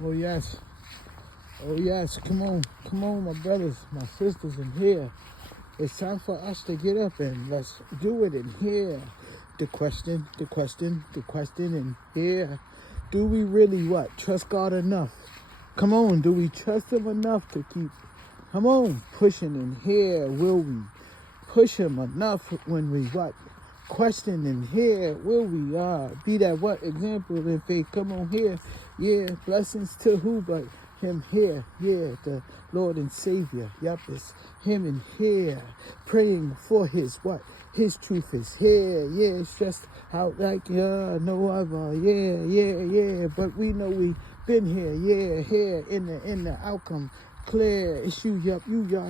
Oh yes. Oh yes. Come on, my brothers, my sisters in here. It's time for us to get up and let's do it in here. The question in here. Do we really what? Trust God enough? Come on, do we trust him enough to keep, come on, pushing in here? Will we push him enough when we what? Question in here, will we be that what example in faith? Come on here, yeah, blessings to who but him here, yeah, the Lord and Savior, yep, it's him in here, praying for his what? His truth is here, yeah, it's just out like no other, yeah, but we know we been here, yeah, here in the outcome, clear, it's you, yup,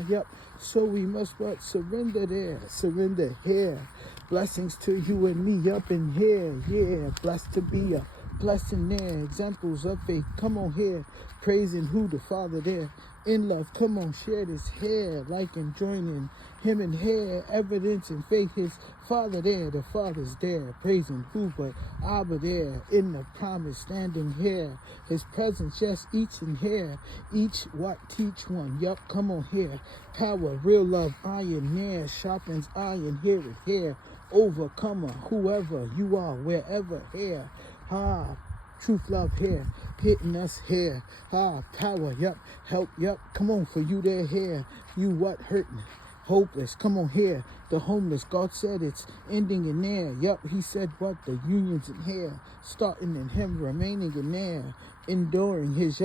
yup, so we must what? Surrender there, surrender here. Blessings to you and me up in here, yeah. Blessed to be a blessing there. Examples of faith, come on here. Praising who? The Father there. In love, come on, share this here. Like and joining him in here. Evidence and faith, his Father there. The Father's there. Praising who? But Abba there. In the promise, standing here. His presence, yes, each in here. Each what? Teach one. Yup, come on here. Power, real love, iron there. Sharpens iron here and here. Overcomer, whoever you are, wherever here. Truth, love here, hitting us here. Power, yup, help, yup. Come on, for you there here. You what? Hurting, hopeless. Come on here. The homeless, God said it's ending in there. Yup, he said what? The unions in here. Starting in him, remaining in there. Enduring his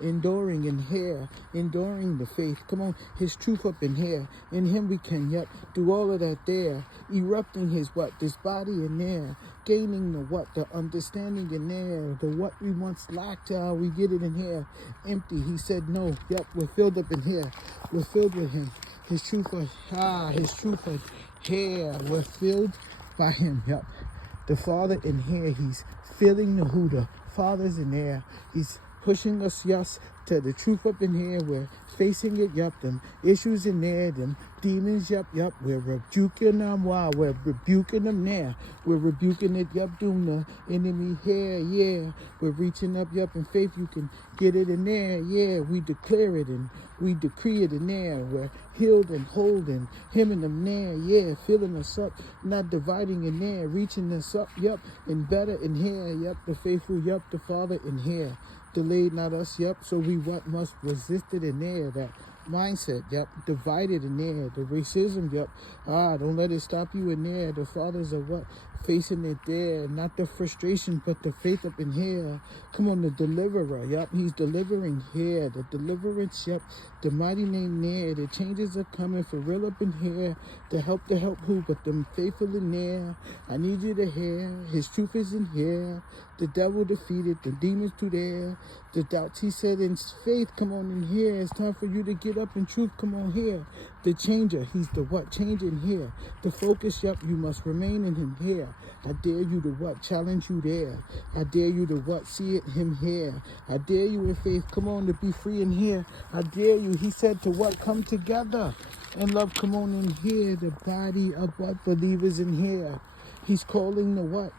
enduring in here, enduring the faith. Come on, his truth up in here. In him we can do all of that there. Erupting his what? This body in there. Gaining the what? The understanding in there. The what we once lacked, we get it in here. Empty. He said no. We're filled up in here. We're filled with him. His truth is here. We're filled by him. The Father in here, he's filling the who. The Father's in there. He's pushing us, yes, to the truth up in here. We're facing it, them issues in there, them demons, we're rebuking them while we're rebuking them now. We're rebuking it, doom the enemy here, yeah. We're reaching up, in faith, you can get it in there, yeah. We declare it and we decree it in there. We're healed and holding him in them there, yeah. Filling us up, not dividing in there, reaching us up, and better in here, the faithful, the Father in here. Delayed, not us, so we what must resist it in there, that mindset, divided in there, the racism, don't let it stop you in there. The fathers are what? Facing it there, not the frustration, but the faith up in here. Come on, the deliverer, he's delivering here, the deliverance, the mighty name there, the changes are coming for real up in here, to help who, but them faithful in there. I need you to hear, his truth is in here, the devil defeated, the demons to there, the doubts he said in faith, come on in here, it's time for you to get up in truth, come on here. The changer, he's the what? Change in here. The focus, you must remain in him here. I dare you to what? Challenge you there. I dare you to what? See it, him here. I dare you in faith, come on, to be free in here. I dare you, he said to what? Come together and love, come on in here. The body of what? Believers in here. He's calling the what?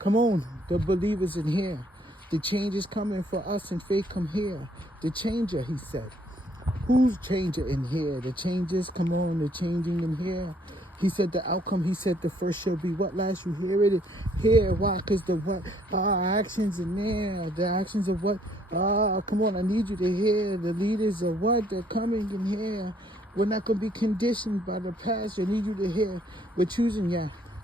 Come on, the believers in here. The change is coming for us in faith, come here. The changer, he said. Who's changer in here? The changes, come on, the changing in here. He said the outcome, he said the first shall be what? Last you hear it here. Why? Because the what? Actions in there. The actions of what? Come on, I need you to hear. The leaders of what? They're coming in here. We're not going to be conditioned by the past. I need you to hear. We're choosing,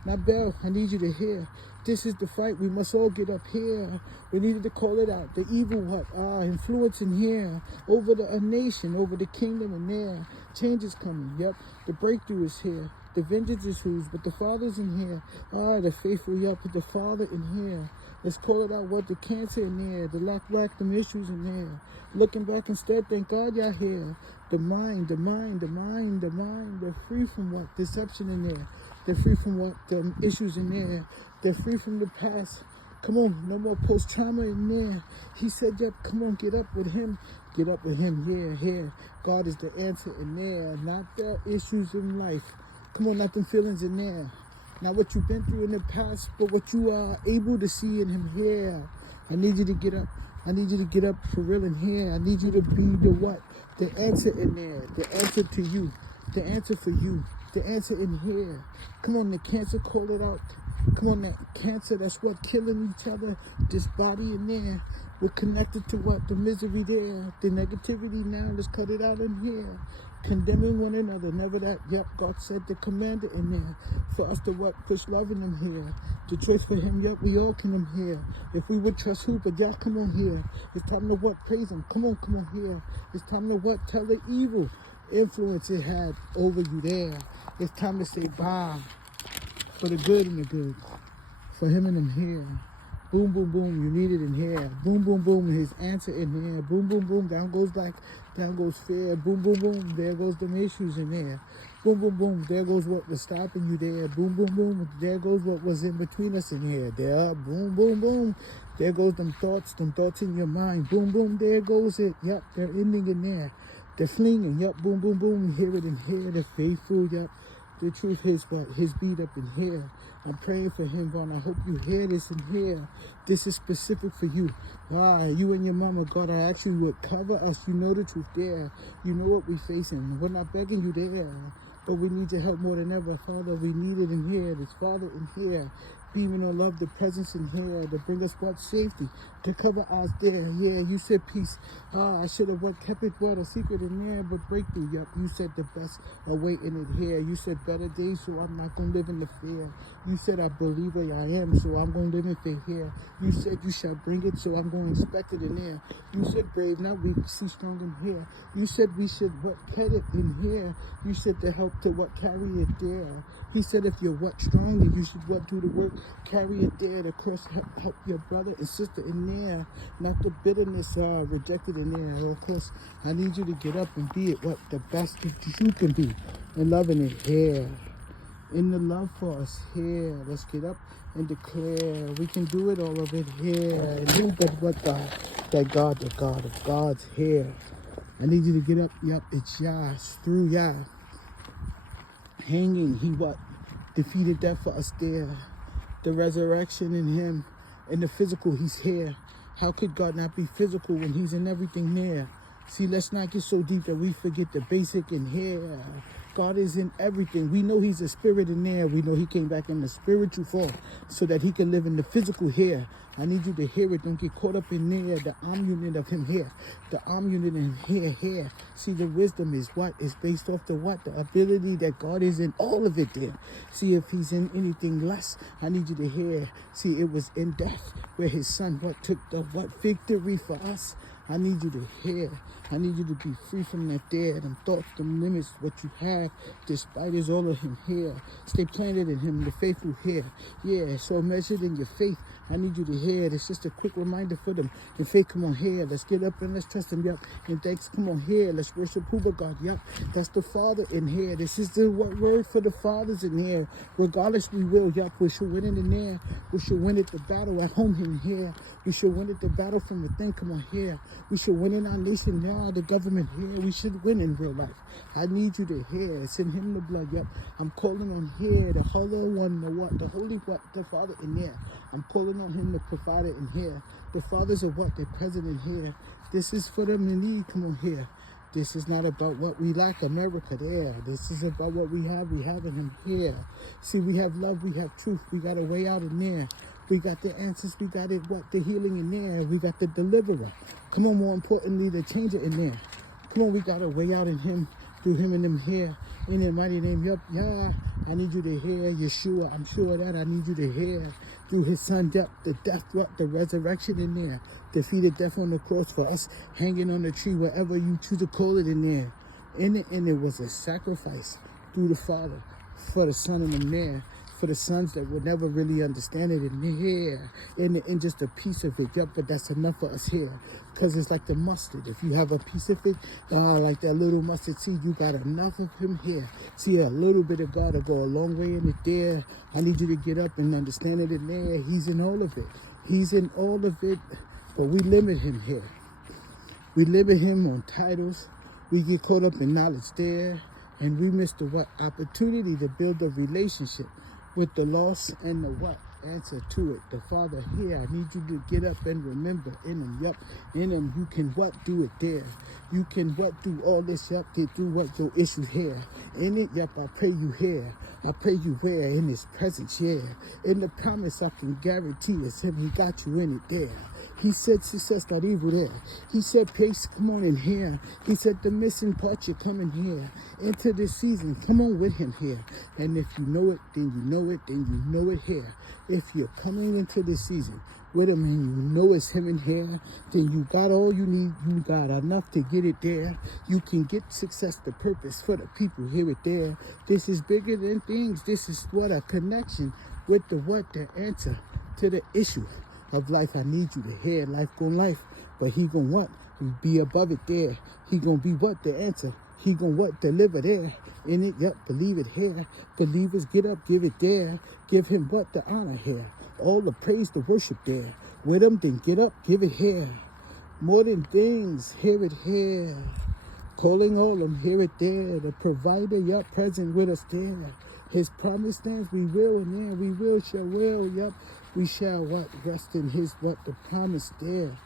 not Bell. I need you to hear. This is the fight. We must all get up here. We needed to call it out. The evil what? Influence in here. Over the nation, over the kingdom in there. Change is coming. The breakthrough is here. The vengeance is whose, but the Father's in here. The faithful, the Father in here. Let's call it out what? The cancer in there. The lack, them issues in there. Looking back instead, thank God y'all here. The mind. They're free from what? Deception in there. They're free from what? The issues in there. They're free from the past. Come on, no more post-trauma in there. He said, come on, get up with him. Get up with him, here. God is the answer in there, not the issues in life. Come on, not them feelings in there. Not what you've been through in the past, but what you are able to see in him here. I need you to get up. I need you to get up for real in here. I need you to be the what? The answer in there. The answer to you. The answer for you. The answer in here. Come on, the cancer, call it out. Come on, that cancer, that's what killing each other. This body in there. We're connected to what? The misery there. The negativity now. Let's cut it out in here. Condemning one another. Never that. Yep, God said the commander in there. For us to what? Push love in him here. The choice for him, yep, we all can him here. If we would trust who, but yeah, come on here. It's time to what? Praise him. Come on here. It's time to what? Tell the evil influence it had over you there. It's time to say bye for the good and the good. For him and him here. Boom, boom, boom, you need it in here. Boom, boom, boom, his answer in here. Boom, boom, boom, down goes black, down goes fear. Boom, boom, boom, there goes them issues in there. Boom, boom, boom, there goes what was stopping you there. Boom, boom, boom, there goes what was in between us in here. There, boom, boom, boom, there goes them thoughts in your mind. Boom, boom, there goes it. Yep, they're ending in there. They're flinging, yep, boom, boom, boom, hear it in here. The faithful, yep. The truth is what? His beat up in here. I'm praying for him, God. I hope you hear this in here. This is specific for you. You and your mama, God, I actually would cover us. You know the truth there. You know what we're facing. We're not begging you there. But we need your help more than ever, Father. We need it in here. This Father in here. Beaming on love, the presence in here to bring us what? Safety. To cover us there. Yeah, you said peace. I should have what kept it what? A secret in there, but breakthrough. Yep, you said the best awaiting it here. You said better days, so I'm not going to live in the fear. You said I believe where I am, so I'm going to live in faith here. You said you shall bring it, so I'm going to inspect it in there. You said brave, now we see strong in here. You said we should what? Cut it in here. You said to help to what? Carry it there. He said if you're what? Strong, then you should what? Do the work. Carry it there to cross, help your brother and sister in there. Not the bitterness rejected in there. Of course, I need you to get up and be it what? The best that you can be. And loving it here. In the love for us here. Let's get up and declare. We can do it all of it here. And who but what God? That God, the God of God's here. I need you to get up. Yep, it's Yah. It's through Yah. Hanging, he what? Defeated death for us there. The resurrection in him. In the physical, he's here. How could God not be physical when he's in everything there? See, let's not get so deep that we forget the basic in here. God is in everything. We know he's a spirit in there. We know he came back in the spiritual form so that he can live in the physical here. I need you to hear it. Don't get caught up in there. The unit of him here. The unit in here. See, the wisdom is what? Is based off the what? The ability that God is in all of it there. See, if he's in anything less, I need you to hear. See, it was in death where his son what took the what victory for us. I need you to hear. I need you to be free from that there, them thoughts, them limits, what you have, despite is all of him here. Stay planted in him, the faithful here. Yeah, so measured in your faith. I need you to hear it. It's just a quick reminder for them. In faith, come on here. Let's get up and let's trust him. Yep. In thanks, come on here. Let's worship who but God. Yep. That's the Father in here. This is the word for the fathers in here. Regardless, we will. Yep. We should win it in there. We should win it the battle at home in here. We should win it the battle from within. Come on here. We should win in our nation now. The government here. We should win in real life. I need you to hear. It's in him the blood. Yep. I'm calling on here. The Holy One. The what? The Holy what? The Father in there. I'm calling on him, the provider in here. The fathers of what? The president here. This is for them in need. Come on here. This is not about what we lack, America there. This is about what we have in him here. See, we have love, we have truth. We got a way out in there. We got the answers, we got it, what? The healing in there. We got the deliverer. Come on, more importantly, the changer in there. Come on, we got a way out in him. Through him and them here. In the mighty name, yep, yeah. I need you to hear Yeshua. I'm sure that I need you to hear through his son, death, the death, what? The resurrection in there. Defeated death on the cross for us, hanging on the tree, wherever you choose to call it in there. In the end, it was a sacrifice through the Father for the Son in them there. For the sons that would never really understand it in here. In just a piece of it. Yep, but that's enough for us here. Because it's like the mustard. If you have a piece of it, like that little mustard seed, you got enough of him here. See, a little bit of God will go a long way in it there. I need you to get up and understand it in there. He's in all of it. He's in all of it. But we limit him here. We limit him on titles. We get caught up in knowledge there. And we miss the what? Opportunity to build a relationship with the lost and the what? answer to it. The Father here, I need you to get up and remember in him, yup. In him, you can what? Do it there. You can what? Do all this, yup. Get through what your issues here. In it, yup, I pray you here. I pray you where? In his presence, yeah. In the promise, I can guarantee it's him. He got you in it there. He said success, not evil there. He said pace, come on in here. He said the missing part, you're coming here. Into this season, come on with him here. And if you know it, then you know it, then you know it here. If you're coming into this season with him and you know it's him in here, then you got all you need. You got enough to get it there. You can get success, the purpose for the people, hear it there. This is bigger than things. This is what a connection with the what, the answer to the issue of life. I need you to hear life gon' life, but he gon' what? Be above it there. He gon' be what? The answer. He gon' what? Deliver there. In it, yep, believe it here. Believers, get up, give it there. Give him what? The honor here. All the praise, the worship there. With him, then get up, give it here. More than things, hear it here. Calling all them, hear it there. The provider, yup, present with us there. His promise stands, we will, and yeah, we will, shall will, yup. We shall what? Rest in his what? The promise there.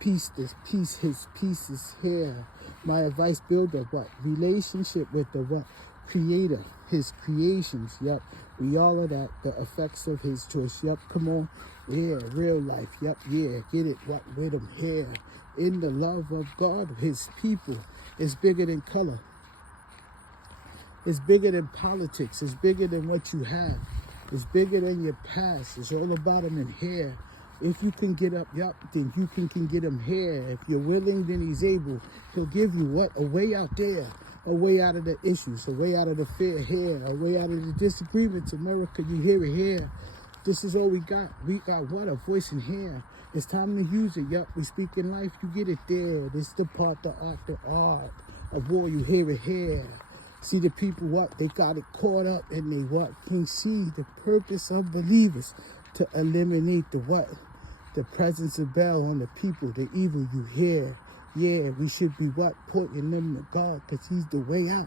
Peace, this peace, his peace is here. My advice, build a what? Relationship with the what? Creator, his creations, yup. We all of that, the effects of his choice, yup. Come on, yeah, real life, yup, yeah. Get it, what? With him here. In the love of God, his people is bigger than color. It's bigger than politics. It's bigger than what you have. It's bigger than your past. It's all about him in here. If you can get up, yup, then you can get him here. If you're willing, then he's able. He'll give you what? A way out there. A way out of the issues. A way out of the fear here. A way out of the disagreements. America, you hear it here. This is all we got. We got what? A voice in here. It's time to use it, yup. We speak in life, you get it there. This is the part, the art of war. You hear it here. See the people what? They got it caught up and they what? Can see the purpose of believers to eliminate the what? The presence of Baal on the people, the evil you hear. Yeah, we should be what? Pointing them to God because he's the way out.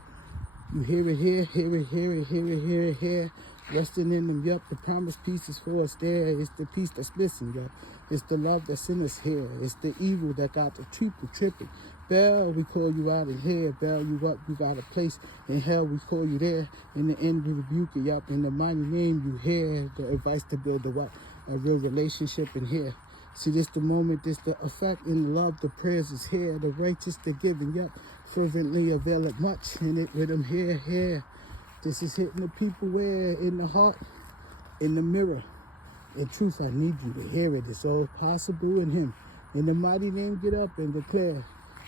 You hear it here, hear it, hear it, hear it, hear it here. Resting in them, yup, the promised peace is for us there. It's the peace that's missing, yup. It's the love that's in us here. It's the evil that got the triple tripping. Bell, we call you out in here. Bell, you up, you got a place in hell, we call you there. In the end, we rebuke you, yup. In the mighty name, you hear the advice to build a what? A real relationship in here. See, this the moment, this the effect in love, the prayers is here. The righteous, the giving, yup. Fervently avail it much. In it with them here. This is hitting the people where? In the heart, in the mirror. In truth, I need you to hear it. It's all possible in him. In the mighty name, get up and declare.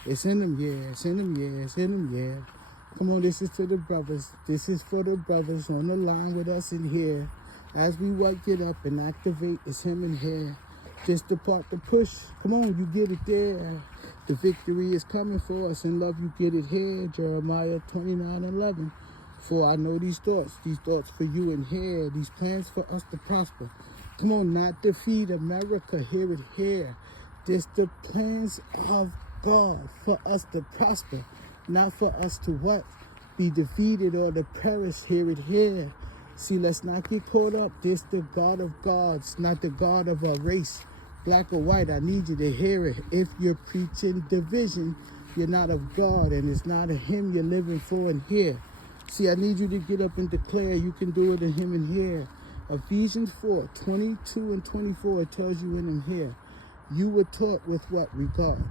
It's in him, yeah. It's in him, yeah. It's in him, yeah. Come on, this is to the brothers. This is for the brothers on the line with us in here. As we what? Get up and activate. It's him in here. Just the part to push. Come on, you get it there. The victory is coming for us. In love, you get it here. Jeremiah 29:11. For I know these thoughts for you in here, these plans for us to prosper. Come on, not defeat America, hear it here. This the plans of God for us to prosper, not for us to what? Be defeated or to perish, hear it here. See, let's not get caught up. This the God of gods, not the God of a race, black or white. I need you to hear it. If you're preaching division, you're not of God, and it's not a him you're living for in here. See, I need you to get up and declare you can do it in him in here. Ephesians 4:22 and 24, it tells you in him here. You were taught with what regard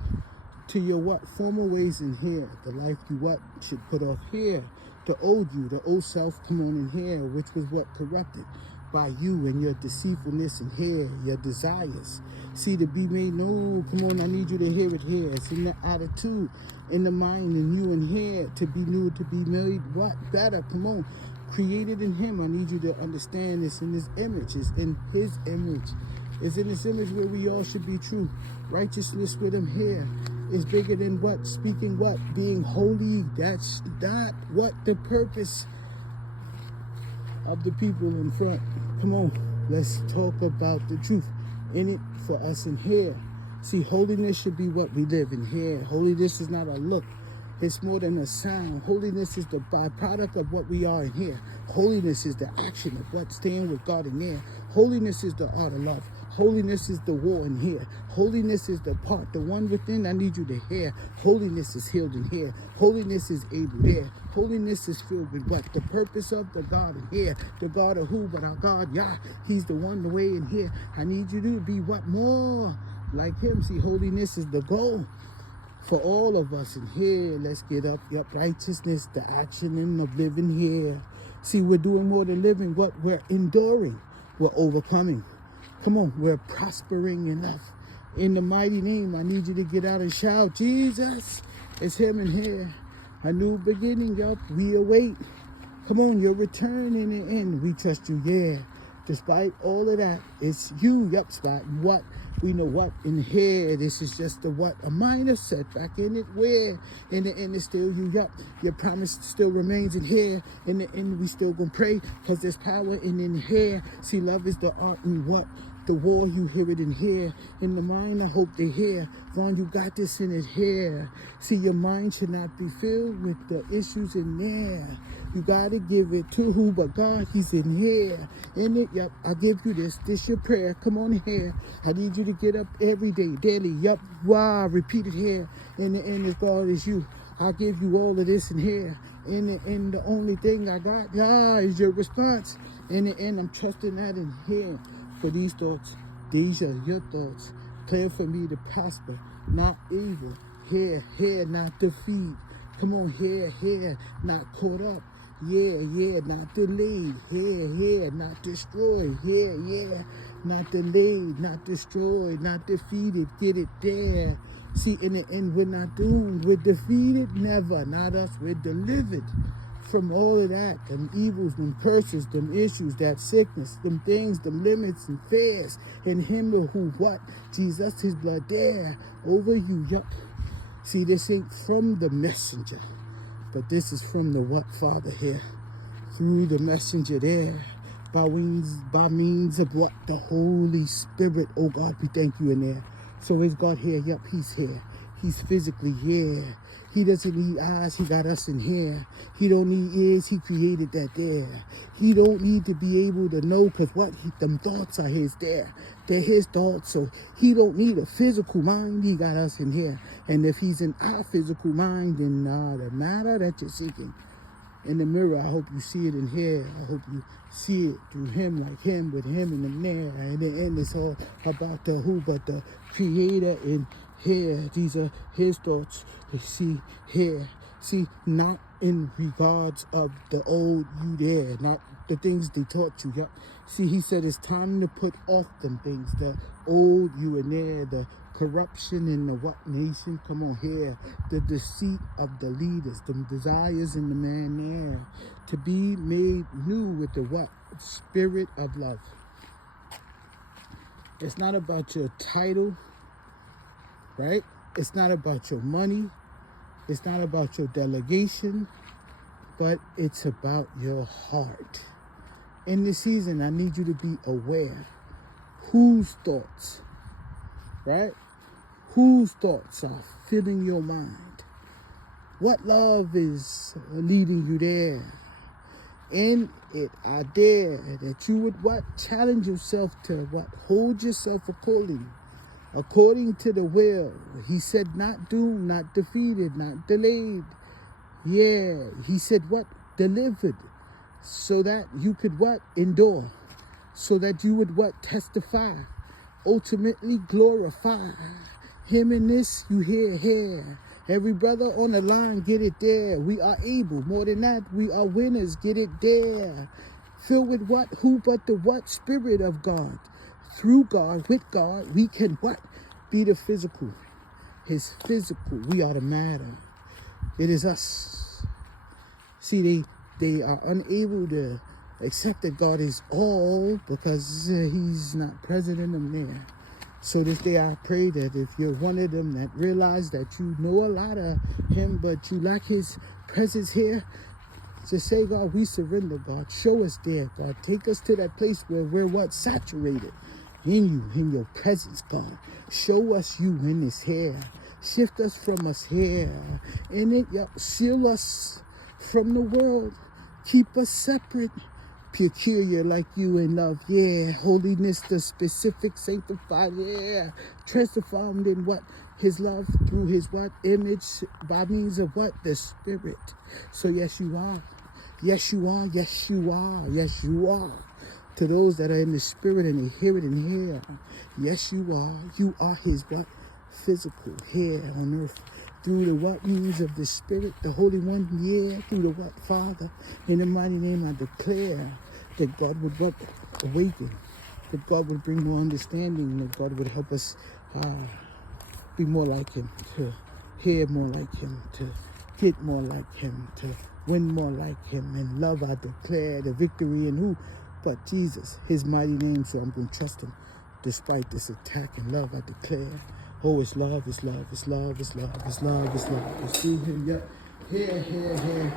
to your what? Former ways in here. The life you what? Should put off here. The old you, the old self, come on in here, which was what? Corrupted by you and your deceitfulness in here, your desires. See, to be made known, come on, I need you to hear it here. It's in the attitude, in the mind, and you in here. To be new, to be made what? Better, come on. Created in him, I need you to understand this in his image. It's in his image. It's in his image where we all should be true. Righteousness with him here is bigger than what? Speaking what? Being holy. That's not what the purpose of the people in front. Come on, let's talk about the truth in it for us in here. See, holiness should be what we live in here. Holiness is not a look. It's more than a sound. Holiness is the byproduct of what we are in here. Holiness is the action of what staying with God in there. Holiness is the art of love. Holiness is the war in here. Holiness is the part, the one within I need you to hear. Holiness is healed in here. Holiness is able there. Holiness is filled with what? The purpose of the God in here. The God of who but our God, Yah. He's the one, the way in here. I need you to be what? More like him. See, holiness is the goal for all of us in here. Let's get up. Yup, righteousness, the action of living here. See, we're doing more than living. What? We're enduring. We're overcoming. Come on, we're prospering enough. In the mighty name, I need you to get out and shout, Jesus, it's him in here. A new beginning, yup, we await. Come on, your return in the end. We trust you, yeah. Despite all of that, it's you, yup, spot. What? We know what in here. This is just a what? A minor setback in it. Where? In the end, it's still you, yup. Your promise still remains in here. In the end, we still gonna pray because there's power in here. See, love is the art and what? The war, you hear it in here. In the mind, I hope they hear. Vaughn, you got this in it here. See, your mind should not be filled with the issues in there. You got to give it to who but God. He's in here. In it, yup, I give you this. This your prayer. Come on here. I need you to get up every day, daily. Yup, wow, repeat it here. In the end, as God is you. I'll give you all of this in here. In the end, the only thing I got, is your response. In the end, I'm trusting that in here. For these thoughts, these are your thoughts. Plan for me to prosper, not evil. Here, not defeat. Come on, here, not caught up. Yeah, not delayed. Here, not destroyed. Yeah, not delayed, not destroyed, not defeated. Get it there. See, in the end, we're not doomed. We're defeated. Never. Not us. We're delivered from all of that, them evils, them curses, them issues, that sickness, them things, them limits and fears. In him who what? Jesus, his blood there over you. Yup. See, this ain't from the messenger, but this is from the what? Father here. Through the messenger there. By means of what? The Holy Spirit. Oh God, we thank you in there. So is God here? Yup, he's here. He's physically here. He doesn't need eyes, he got us in here. He don't need ears, he created that there. He don't need to be able to know, because what? Them thoughts are his there. They're his thoughts, so he don't need a physical mind, he got us in here. And if he's in our physical mind, then the matter that you're seeking in the mirror, I hope you see it in here. I hope you see it through him, like him, with him in the there. And in the end, it's all about the who, but the creator in here. These are his thoughts. You see here. See, not in regards of the old you there, not the things they taught you. Yep. See, he said it's time to put off them things, the old you in there, the corruption in the what nation? Come on here. The deceit of the leaders, the desires in the man there. To be made new with the what? Spirit of love. It's not about your title, right? It's not about your money. It's not about your delegation, but it's about your heart. In this season, I need you to be aware. Whose thoughts, right? Whose thoughts are filling your mind? What love is leading you there? In it, I dare that you would what? Challenge yourself to what? Hold yourself according to the will. He said not doomed, not defeated, not delayed. Yeah, he said what? Delivered. So that you could what? Endure. So that you would what? Testify. Ultimately glorify. Him in this, you hear here. Every brother on the line, get it there. We are able. More than that, we are winners. Get it there. Filled with what? Who but the what? Spirit of God. Through God, with God, we can what? Be the physical. His physical. We are the matter. It is us. See, they are unable to accept that God is all because he's not present in them there. So this day I pray that if you're one of them that realize that you know a lot of him, but you lack his presence here, just say, God, we surrender, God. Show us there, God. Take us to that place where we're what? Saturated in you, in your presence, God. Show us you in this here. Shift us from us here. In it, yeah, seal us from the world. Keep us separate. Peculiar like you in love, yeah. Holiness, the specific, sanctified, yeah. Transformed in what? His love through his what? Image by means of what? The Spirit. So yes, you are. Yes, you are. Yes, you are. Yes, you are. To those that are in the Spirit and they hear it and hear. Yes, you are. You are his what? Physical here on earth. Through the what means of the Spirit, the Holy One, yeah, through the what, Father. In the mighty name I declare that God would what? Awaken. That God would bring more understanding. That God would help us be more like him, to hear more like him, to get more like him, to win more like him. In love I declare the victory in who? But Jesus, his mighty name, so I'm going to trust him despite this attack. In love I declare, oh, it's love, it's love, it's love, it's love, it's love, it's love. It's through him, yeah. Here, here, here.